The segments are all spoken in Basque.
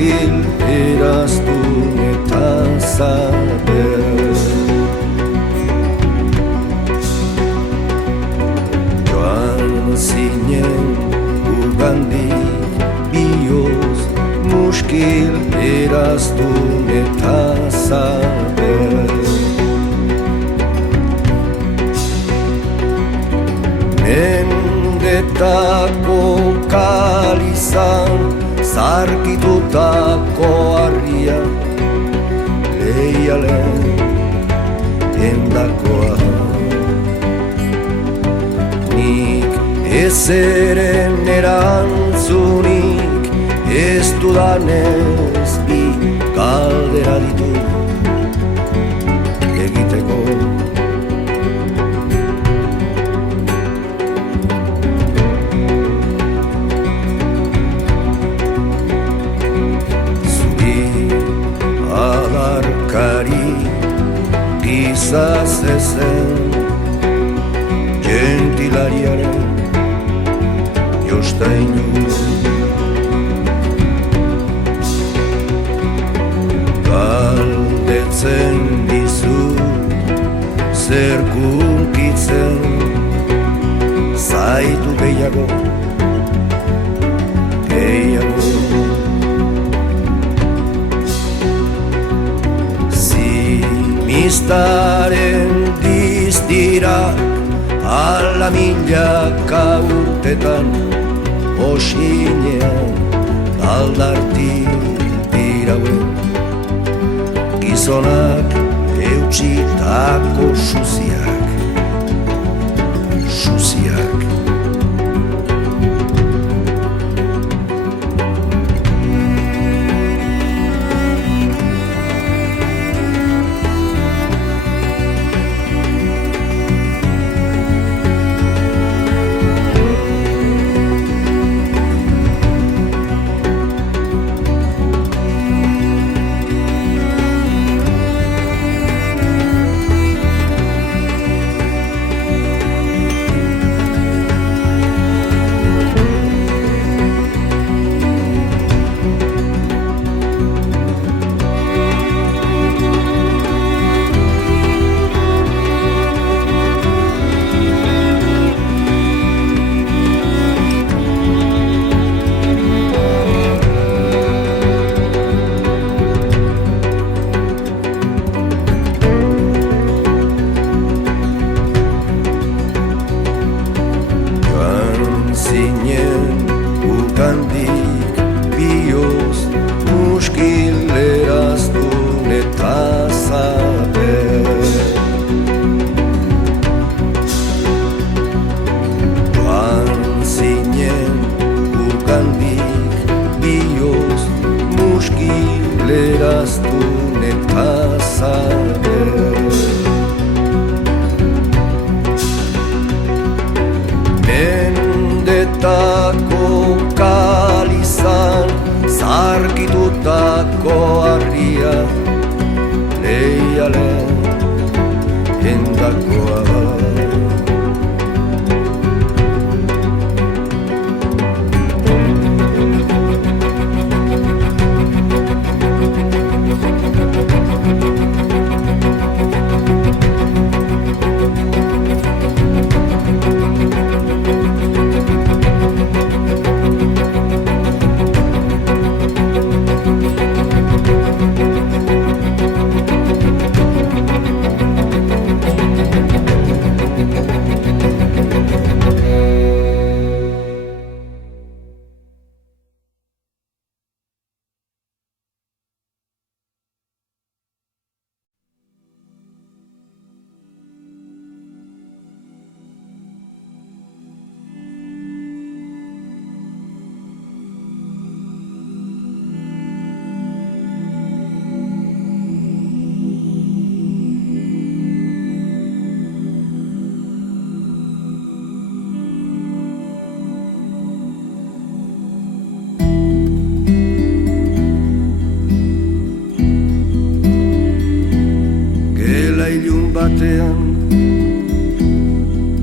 muskil eraztun eta zaber. Joan zinen ugandik bioz, muskil eraztun eta zaber. Mendetako kalizan zarkitutako harria, leialen endakoa. Nik ezeren erantzunik ez dudanez bi galdera ditu egiteko. Gizaz ezen gentilariaren jostainu. Galdetzen dizut zer kunkitzen zaitu gehiago, gehiago. Mistaren diztirak ala milaka urtetan osinean galdartik dirauen. Gizonak eutsitako suziak, suziak. Mendetako kalizan zarkitutako harria, leialen endakoa. batean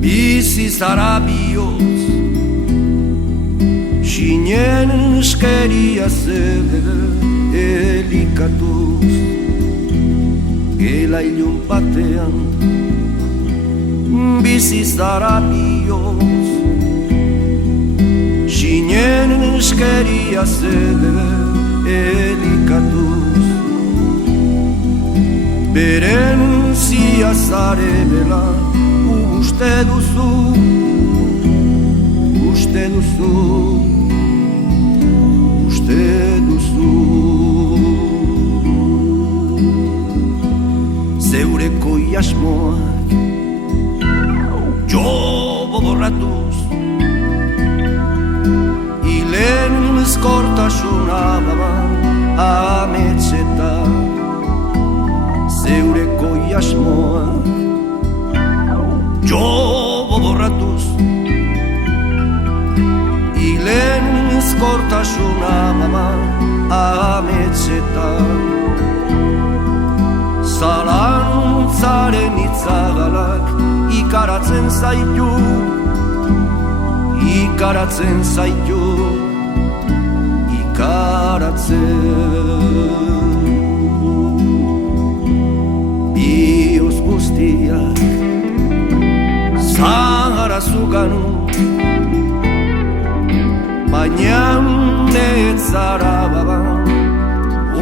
bizi zara bihotz, sinen eskeria zer Elikatuz gela ilun batean bizi zara bioz sinen eskeria zede elikatuz beren zia zarebela uste duzu uste duzu uste duzu zeureko iasmoak jo borratuz hilen ezkortasuna baban ametseta zeureko iasmoak jo borratuz hilen ezkortasuna baban ametseta zalantzaren itzagalak ikaratzen zaitu ikaratzen zaitu ikaratzen bioz guztiak zahara zuganu baina netzara baban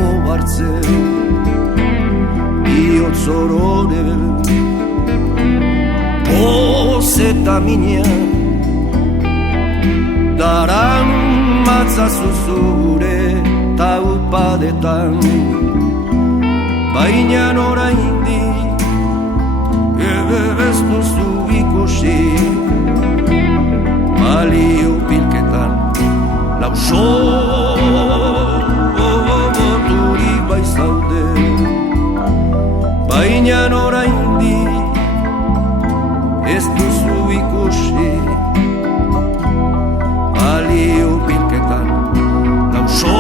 obartzen biotzorore boz eta minean daran matzazu zure taupadetan baina oraindik ez duzu ikusi balio pilketan lauso boturik baizaude baina oraindik ez duzu ikusi balio pilketan lauso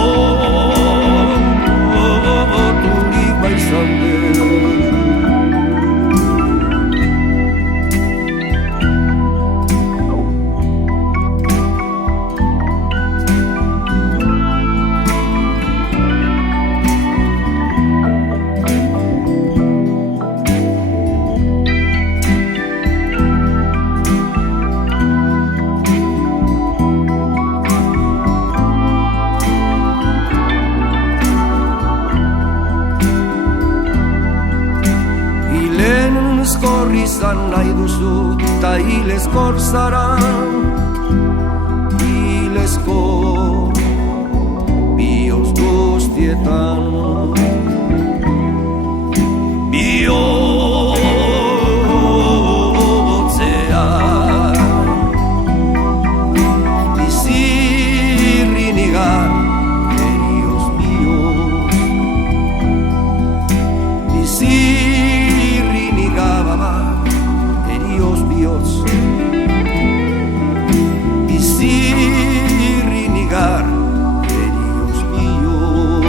boturik baizaude izan nahi duzu ta hilezkor zara hilezkor bioz guztietan bihotzean bizirrinigan erioz bioz bizirrinigababa bizirrinigar erioz bioz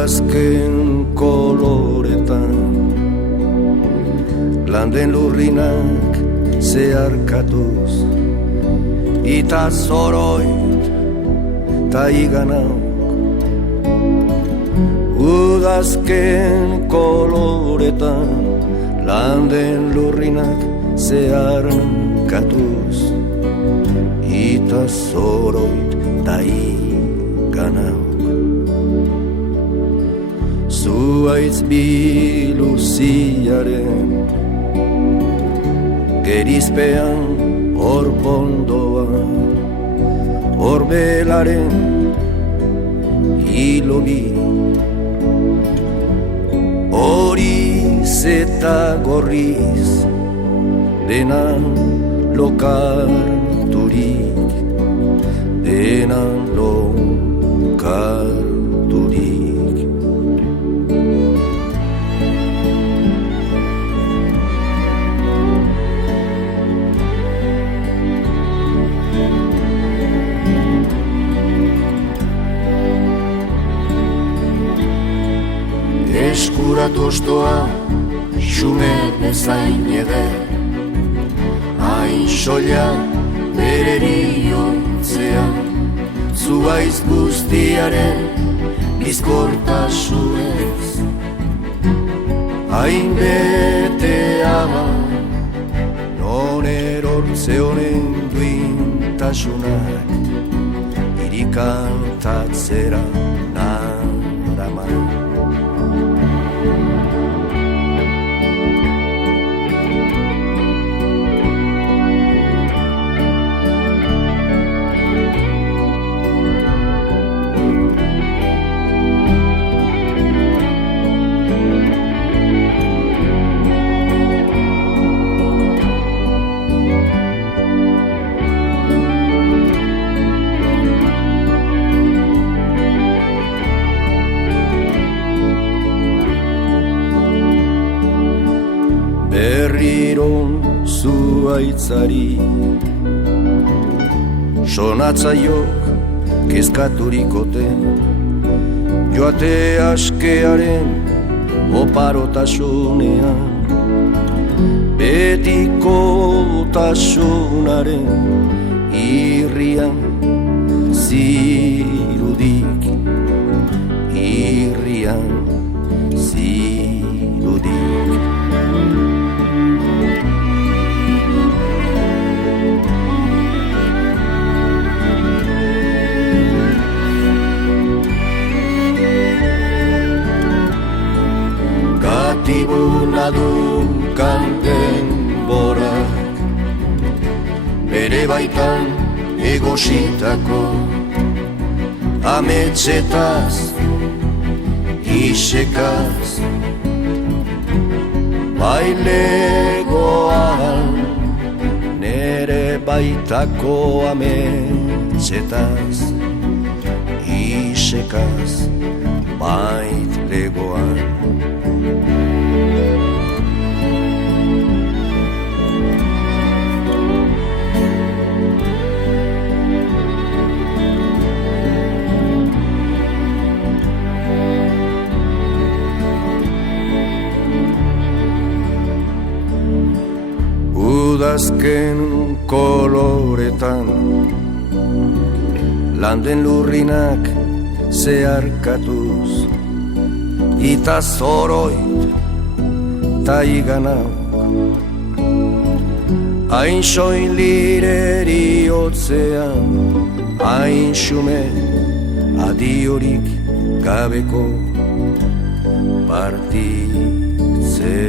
Udazken koloretan landen lurrinak zeharkatuz ita zoroit ta iganauk. Udazken koloretan landen lurrinak zeharkatuz ita zoroit ta iganauk. Zuaitz biluziaren gerizpean hor pondoa, hor belaren hilobi, horiz eta gorriz denan lokarturik, denan lokarturik. Eskuratu ostoa, xume bezain eder, hain soila bereriotzean, zuaiz guztiaren bizkortasunez. Hain bete ama, non erortze honen duintasunak, irikantatzera naraman. Berriron zuaitzari sonatzaiok kezkaturikote, joate askearen oparotasunean, betiko tasunaren irrian zirudik, irrian zirudik. Gatibuna dunkan denborak, bere baitan egositako ametsetaz, isekaz, bailegoan nere baitako ametsetaz, isekaz, baitlegoan. Udazken koloretan landen lurrinak zeharkatuz ita zoroit ta iganauk. Hain soilireriotzean, hain xume adiorik gabeko partitze.